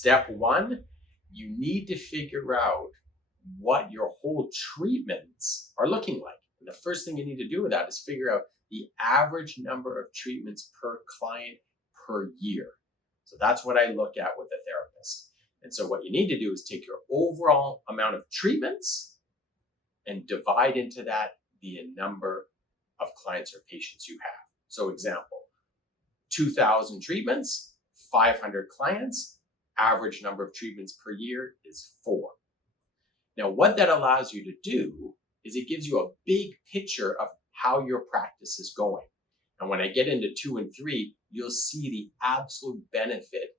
Step one, you need to figure out what your whole treatments are looking like. And the first thing you need to do with that is figure out the average number of treatments per client per year. So that's what I look at with a therapist. And so what you need to do is take your overall amount of treatments and divide into that the number of clients or patients you have. So example, 2,000 treatments, 500 clients, average number of treatments per year is 4. Now, what that allows you to do is it gives you a big picture of how your practice is going. And when I get into 2 and 3, you'll see the absolute benefit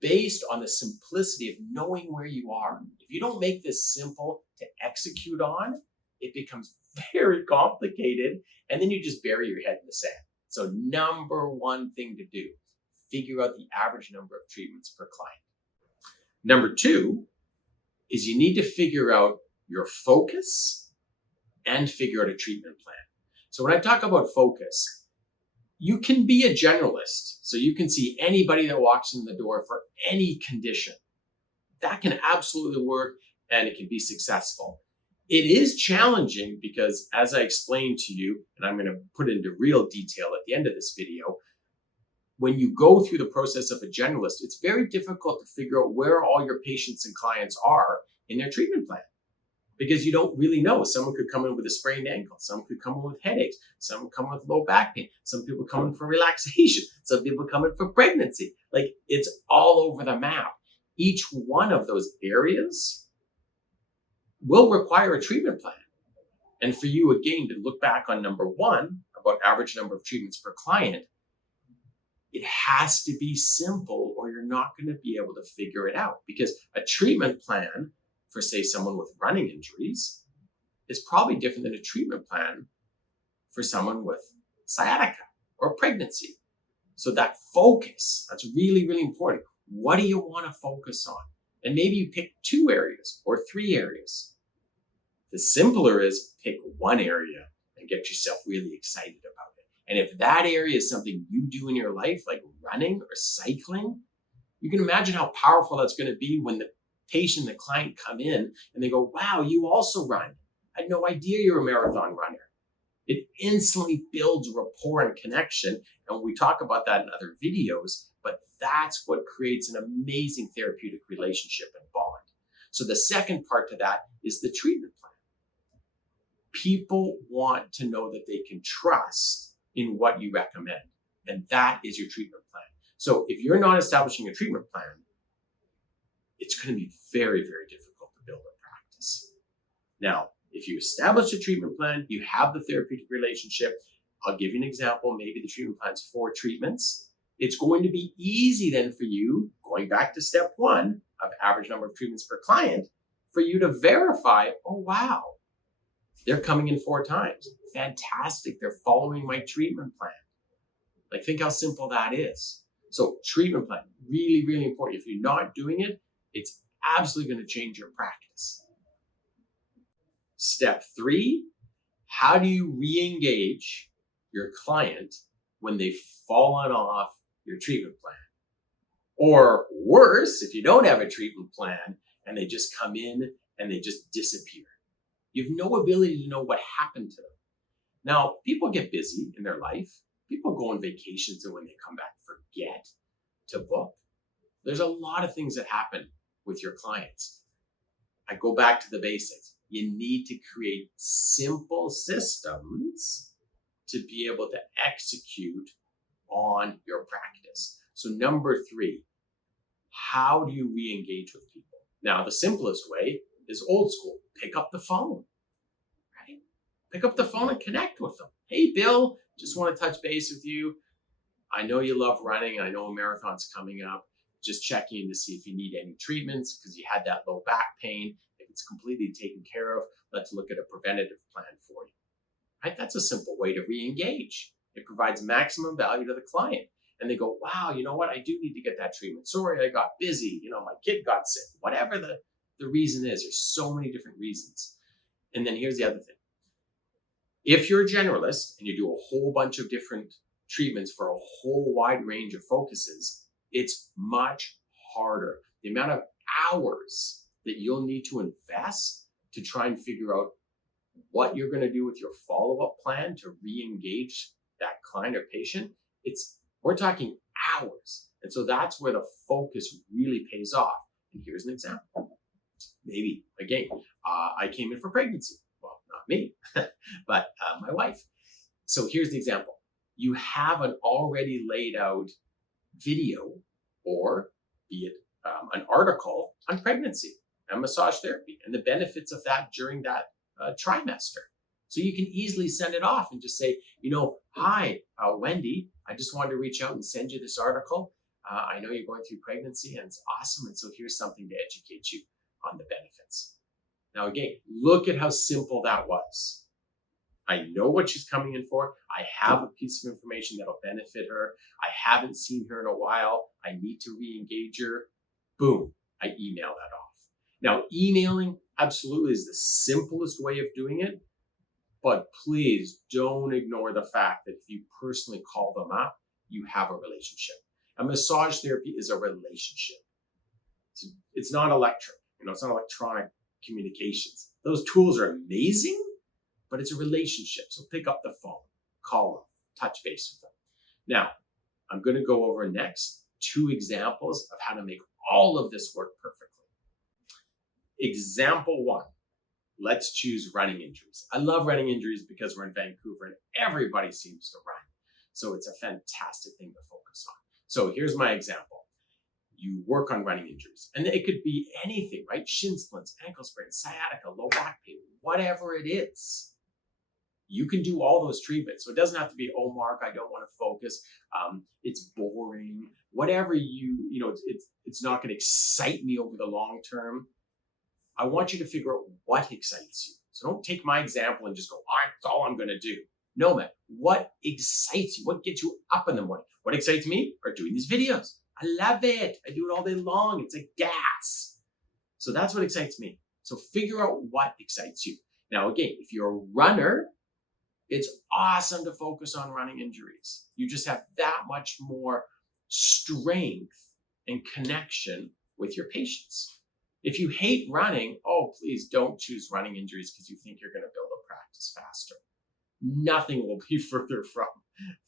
based on the simplicity of knowing where you are. If you don't make this simple to execute on, it becomes very complicated, and then you just bury your head in the sand. So number one thing to do, figure out the average number of treatments per client. Number 2 is you need to figure out your focus and figure out a treatment plan. So when I talk about focus, you can be a generalist. So you can see anybody that walks in the door for any condition. That can absolutely work and it can be successful. It is challenging because, as I explained to you, and I'm going to put into real detail at the end of this video, when you go through the process of a generalist, it's very difficult to figure out where all your patients and clients are in their treatment plan because you don't really know. Someone could come in with a sprained ankle. Some could come in with headaches. Some come with low back pain. Some people come in for relaxation. Some people come in for pregnancy. Like, it's all over the map. Each one of those areas will require a treatment plan. And for you, again, to look back on number 1, about average number of treatments per client, it has to be simple or you're not going to be able to figure it out, because a treatment plan for, say, someone with running injuries is probably different than a treatment plan for someone with sciatica or pregnancy. So that focus, that's really, really important. What do you want to focus on? And maybe you pick 2 areas or 3 areas. The simpler is pick one area and get yourself really excited about it. And if that area is something you do in your life, like running or cycling, you can imagine how powerful that's going to be when the patient, the client come in and they go, wow, you also run. I had no idea you're a marathon runner. It instantly builds rapport and connection. And we talk about that in other videos, but that's what creates an amazing therapeutic relationship and bond. So the second part to that is the treatment plan. People want to know that they can trust in what you recommend, and that is your treatment plan. So if you're not establishing a treatment plan, it's going to be very, very difficult to build a practice. Now, if you establish a treatment plan, you have the therapeutic relationship. I'll give you an example. Maybe the treatment plan's 4 treatments. It's going to be easy then for you, going back to step 1 of average number of treatments per client, for you to verify, oh, wow, they're coming in 4 times. Fantastic. They're following my treatment plan. Like, think how simple that is. So treatment plan, really, really important. If you're not doing it, it's absolutely going to change your practice. Step 3, how do you re-engage your client when they've fallen off your treatment plan? Or worse, if you don't have a treatment plan and they just come in and they just disappear. You have no ability to know what happened to them. Now, people get busy in their life. People go on vacations and when they come back, forget to book. There's a lot of things that happen with your clients. I go back to the basics. You need to create simple systems to be able to execute on your practice. So number 3, how do you re-engage with people? Now, the simplest way is old school. Pick up the phone, right? Pick up the phone and connect with them. Hey, Bill, just want to touch base with you. I know you love running. I know a marathon's coming up. Just checking in to see if you need any treatments because you had that low back pain. If it's completely taken care of, let's look at a preventative plan for you. Right? That's a simple way to re-engage. It provides maximum value to the client. And they go, wow, you know what? I do need to get that treatment. Sorry, I got busy. My kid got sick. Whatever the reason is, there's so many different reasons. And then here's the other thing. If you're a generalist and you do a whole bunch of different treatments for a whole wide range of focuses, it's much harder. the amount of hours that you'll need to invest to try and figure out what you're going to do with your follow-up plan to re-engage that client or patient, we're talking hours. And so that's where the focus really pays off. And here's an example. Maybe, again, I came in for pregnancy. Well, not me, but my wife. So here's the example. You have an already laid out video, or be it an article on pregnancy and massage therapy and the benefits of that during that trimester. So you can easily send it off and just say, hi, Wendy, I just wanted to reach out and send you this article. I know you're going through pregnancy and it's awesome. And so here's something to educate you on the benefits. Now, again, look at how simple that was. I know what she's coming in for. I have a piece of information that'll benefit her. I haven't seen her in a while. I need to re-engage her. Boom, I email that off. Now, emailing absolutely is the simplest way of doing it, but please don't ignore the fact that if you personally call them up, you have a relationship. A massage therapy is a relationship. It's not electric, it's not electronic communications. Those tools are amazing, but it's a relationship. So pick up the phone, call them, touch base with them. Now, I'm going to go over next 2 examples of how to make all of this work perfectly. Example 1, let's choose running injuries. I love running injuries because we're in Vancouver and everybody seems to run. So it's a fantastic thing to focus on. So here's my example. You work on running injuries, and it could be anything, right? Shin splints, ankle sprains, sciatica, low back pain, whatever it is. You can do all those treatments. So it doesn't have to be, oh, Mark, I don't want to focus. It's boring. Whatever it's not going to excite me over the long term. I want you to figure out what excites you. So don't take my example and just go, that's all I'm going to do. No, man, what excites you? What gets you up in the morning? What excites me are doing these videos. I love it. I do it all day long. It's a gas. So that's what excites me. So figure out what excites you. Now, again, if you're a runner, it's awesome to focus on running injuries. You just have that much more strength and connection with your patients. If you hate running, please don't choose running injuries because you think you're going to build a practice faster. Nothing will be further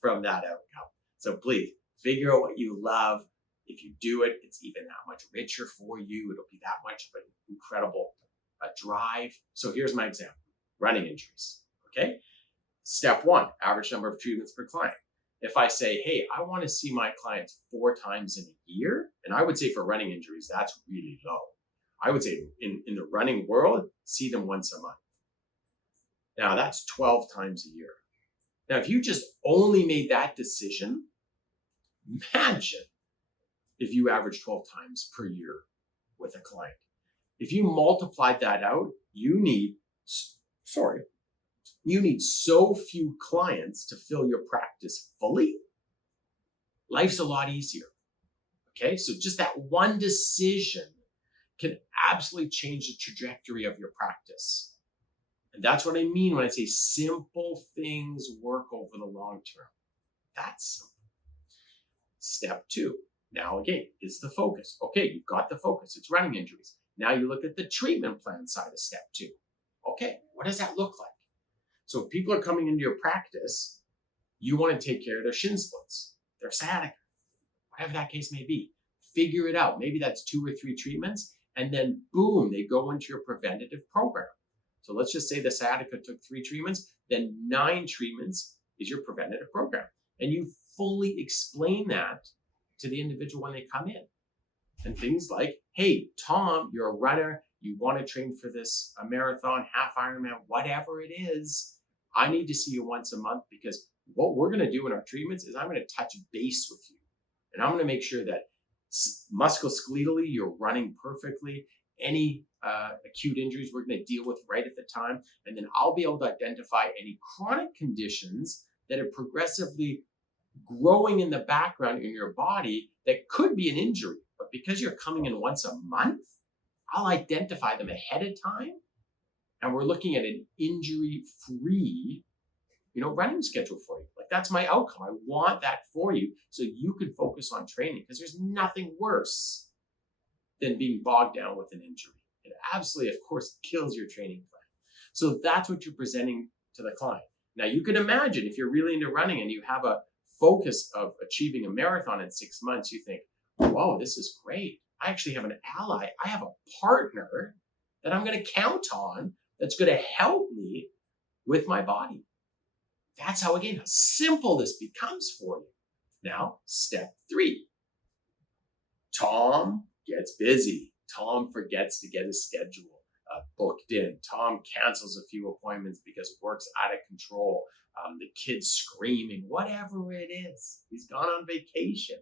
from that outcome. So please figure out what you love. If you do it, it's even that much richer for you. It'll be that much of an incredible drive. So here's my example, running injuries, okay? Step 1, average number of treatments per client. If I say, hey, I want to see my clients 4 times in a year, and I would say for running injuries, that's really low. I would say in the running world, see them once a month. Now that's 12 times a year. Now, if you just only made that decision, imagine if you average 12 times per year with a client. If you multiplied that out, you need so few clients to fill your practice fully. Life's a lot easier. Okay, so just that one decision can absolutely change the trajectory of your practice. And that's what I mean when I say simple things work over the long term. That's simple. Step 2. Now again, it's the focus. Okay, you've got the focus. It's running injuries. Now you look at the treatment plan side of step 2. Okay, what does that look like? So if people are coming into your practice, you want to take care of their shin splints, their sciatica, whatever that case may be. Figure it out. Maybe that's 2 or 3 treatments, and then boom, they go into your preventative program. So let's just say the sciatica took 3 treatments, then 9 treatments is your preventative program. And you fully explain that to the individual when they come in. And things like, hey, Tom, you're a runner, you want to train for this a marathon, half Ironman, whatever it is, I need to see you once a month because what we're going to do in our treatments is I'm going to touch base with you. And I'm going to make sure that musculoskeletally, you're running perfectly. Any acute injuries we're going to deal with right at the time. And then I'll be able to identify any chronic conditions that are progressively growing in the background in your body that could be an injury. But because you're coming in once a month, I'll identify them ahead of time. And we're looking at an injury-free, running schedule for you. Like that's my outcome. I want that for you so you can focus on training because there's nothing worse than being bogged down with an injury. It absolutely, of course, kills your training plan. So that's what you're presenting to the client. Now, you can imagine if you're really into running and you have a focus of achieving a marathon in 6 months, you think, whoa, this is great. I actually have an ally. I have a partner that I'm going to count on that's going to help me with my body. That's how, again, how simple this becomes for you. Now, step 3. Tom gets busy. Tom forgets to get his schedule booked in. Tom cancels a few appointments because work's out of control. The kid's screaming, whatever it is. He's gone on vacation.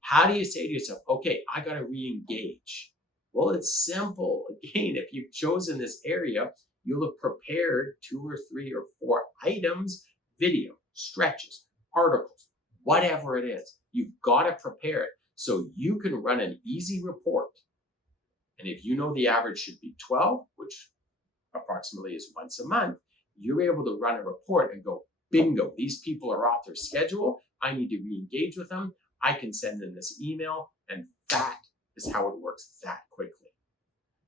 How do you say to yourself, okay, I got to re-engage? Well, it's simple. Again, if you've chosen this area, you'll have prepared 2 or 3 or 4 items, video, stretches, articles, whatever it is. You've got to prepare it so you can run an easy report. And if you know the average should be 12, which approximately is once a month, you're able to run a report and go, bingo, these people are off their schedule. I need to re-engage with them. I can send them this email, and that is how it works that quickly.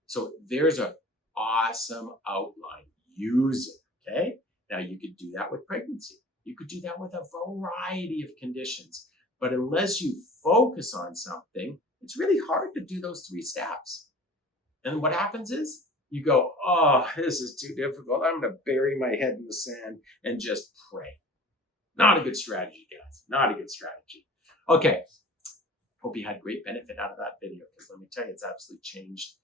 So there's an awesome outline. Use it, okay? Now, you could do that with pregnancy. You could do that with a variety of conditions. But unless you focus on something, it's really hard to do those 3 steps. And what happens is you go, oh, this is too difficult. I'm going to bury my head in the sand and just pray. Not a good strategy, guys. Not a good strategy. Okay. Hope you had great benefit out of that video, because let me tell you, it's absolutely changed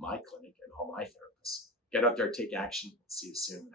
my clinic and all my therapists. Get out there, take action. See you soon.